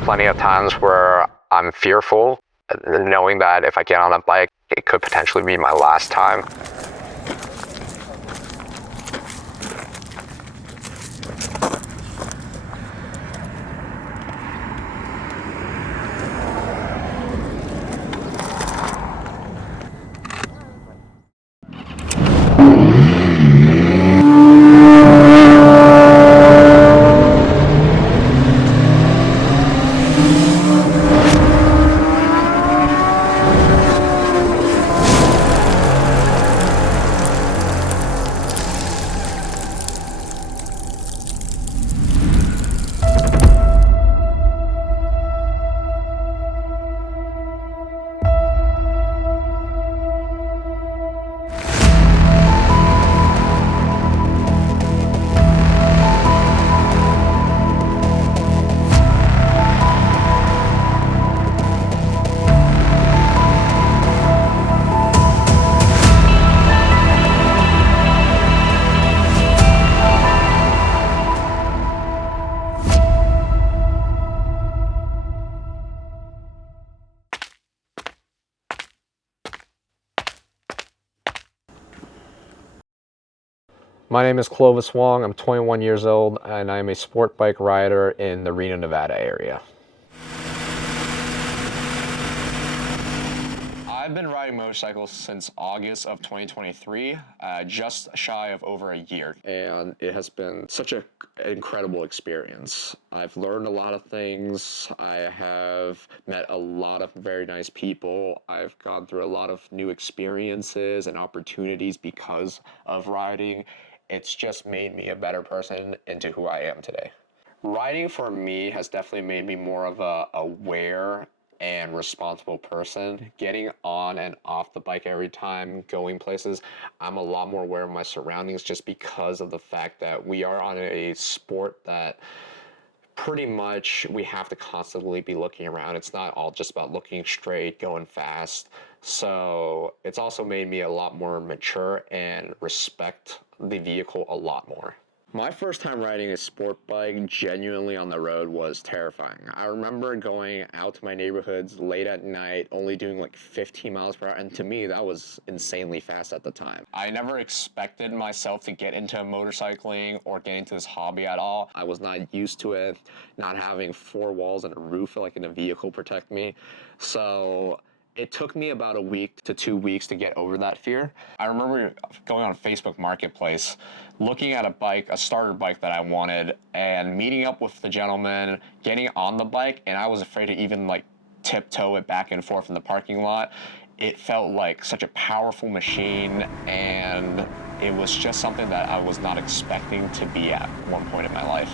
plenty of times where I'm fearful, knowing that if I get on a bike, it could potentially be my last time. My name is Clovis. I'm 21 years old, and I'm a sport bike rider in the Reno, Nevada area. I've been riding motorcycles since August of 2023, just shy of over a year. And it has been such an incredible experience. I've learned a lot of things. I have met a lot of very nice people. I've gone through a lot of new experiences and opportunities because of riding. It's just made me a better person into who I am today. Riding for me has definitely made me more of a aware and responsible person. Getting on and off the bike every time, going places, I'm a lot more aware of my surroundings just because of the fact that we are on a sport that pretty much we have to constantly be looking around. It's not all just about looking straight, going fast. So it's also made me a lot more mature and respect the vehicle a lot more. My first time riding a sport bike genuinely on the road was terrifying. I remember going out to my neighborhoods late at night, only doing like 15 miles per hour, and to me that was insanely fast at the time. I never expected myself to get into motorcycling or get into this hobby at all. I was not used to it, not having four walls and a roof like in a vehicle protect me. So it took me about a week to 2 weeks to get over that fear. I remember going on Facebook Marketplace, looking at a bike, a starter bike that I wanted, and meeting up with the gentleman, getting on the bike, and I was afraid to even like tiptoe it back and forth in the parking lot. It felt like such a powerful machine, and it was just something that I was not expecting to be at one point in my life.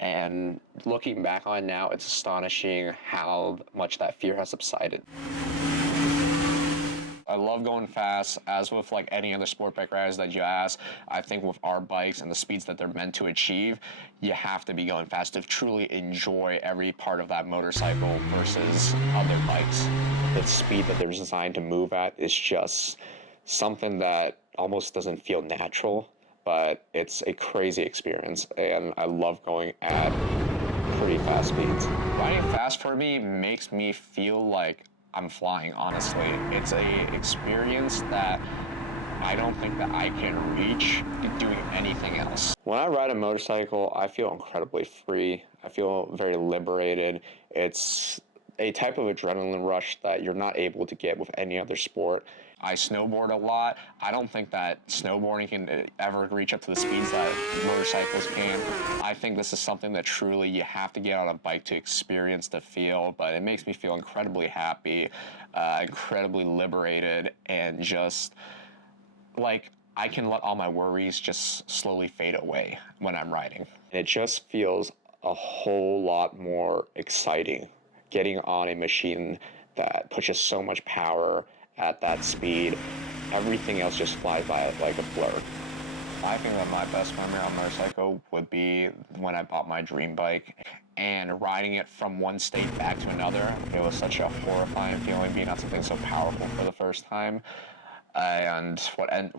And looking back on now, it's astonishing how much that fear has subsided. I love going fast, as with like any other sport bike riders that you ask. I think with our bikes and the speeds that they're meant to achieve, you have to be going fast to truly enjoy every part of that motorcycle versus other bikes. The speed that they're designed to move at is just something that almost doesn't feel natural, but it's a crazy experience, and I love going at pretty fast speeds. Riding fast for me makes me feel like I'm flying, honestly. It's a experience that I don't think that I can reach doing anything else. When I ride a motorcycle, I feel incredibly free. I feel very liberated. It's a type of adrenaline rush that you're not able to get with any other sport. I snowboard a lot. I don't think that snowboarding can ever reach up to the speeds that motorcycles can. I think this is something that truly you have to get on a bike to experience the feel, but it makes me feel incredibly happy, incredibly liberated, and just like I can let all my worries just slowly fade away when I'm riding. It just feels a whole lot more exciting getting on a machine that pushes so much power at that speed. Everything else just flies by like a blur. I think that my best memory on a motorcycle would be when I bought my dream bike and riding it from one state back to another. It was such a horrifying feeling being on something so powerful for the first time. And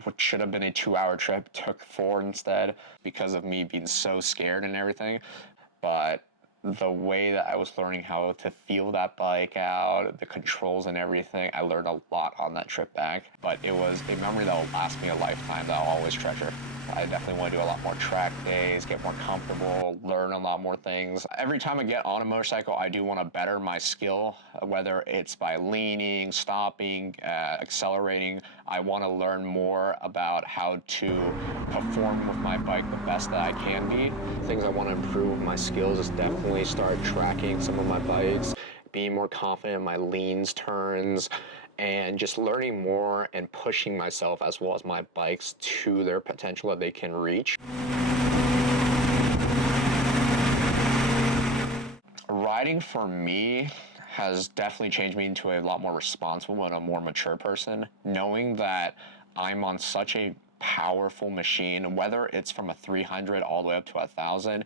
what should have been a 2-hour trip took 4 instead because of me being so scared and everything. But the way that I was learning how to feel that bike out, the controls and everything, I learned a lot on that trip back. But it was a memory that will last me a lifetime that I'll always treasure. I definitely want to do a lot more track days, get more comfortable, learn a lot more things. Every time I get on a motorcycle, I do want to better my skill, whether it's by leaning, stopping, accelerating. I want to learn more about how to perform with my bike the best that I can be. Things I want to improve with my skills is definitely start tracking some of my bikes, being more confident in my leans, turns, and just learning more and pushing myself as well as my bikes to their potential that they can reach. Riding for me has definitely changed me into a lot more responsible and a more mature person, knowing that I'm on such a powerful machine, whether it's from a 300 all the way up to 1,000,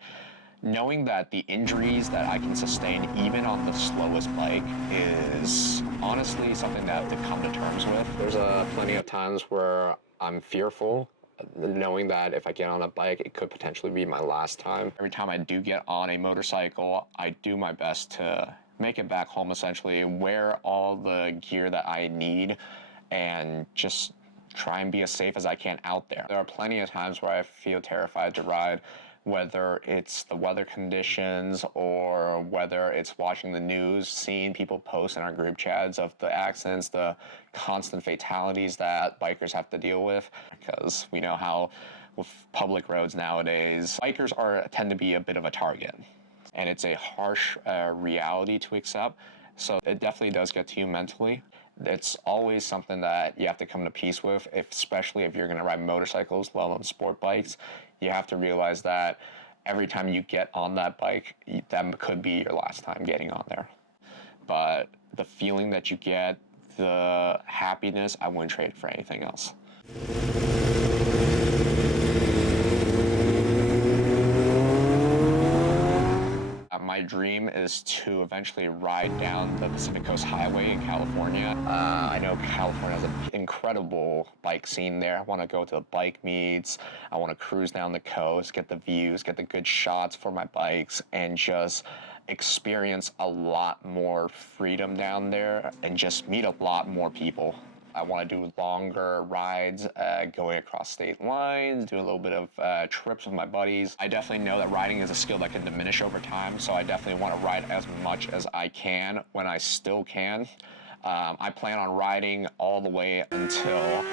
knowing that the injuries that I can sustain even on the slowest bike is honestly something that I have to come to terms with. There's plenty of times where I'm fearful, knowing that if I get on a bike, it could potentially be my last time. Every time I do get on a motorcycle, I do my best to make it back home essentially, wear all the gear that I need, and just try and be as safe as I can out there. There are plenty of times where I feel terrified to ride, whether it's the weather conditions or whether it's watching the news, seeing people post in our group chats of the accidents, the constant fatalities that bikers have to deal with, because we know how with public roads nowadays, bikers tend to be a bit of a target, and it's a harsh reality to accept. So it definitely does get to you mentally. It's always something that you have to come to peace with, especially if you're going to ride motorcycles, let alone sport bikes. You have to realize that every time you get on that bike, that could be your last time getting on there. But the feeling that you get, the happiness, I wouldn't trade it for anything else. My dream is to eventually ride down the Pacific Coast Highway in California. I know California has an incredible bike scene there. I want to go to the bike meets. I want to cruise down the coast, get the views, get the good shots for my bikes, and just experience a lot more freedom down there and just meet a lot more people. I want to do longer rides, going across state lines, do a little bit of trips with my buddies. I definitely know that riding is a skill that can diminish over time, so I definitely want to ride as much as I can when I still can. I plan on riding all the way until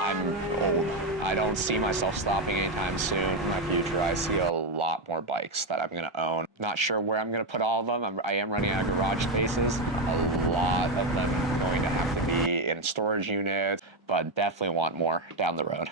I'm old. I don't see myself stopping anytime soon in my future. I see a lot more bikes that I'm going to own. Not sure where I'm going to put all of them. I am running out of garage spaces. A lot of them are going to have to be in storage units, but definitely want more down the road.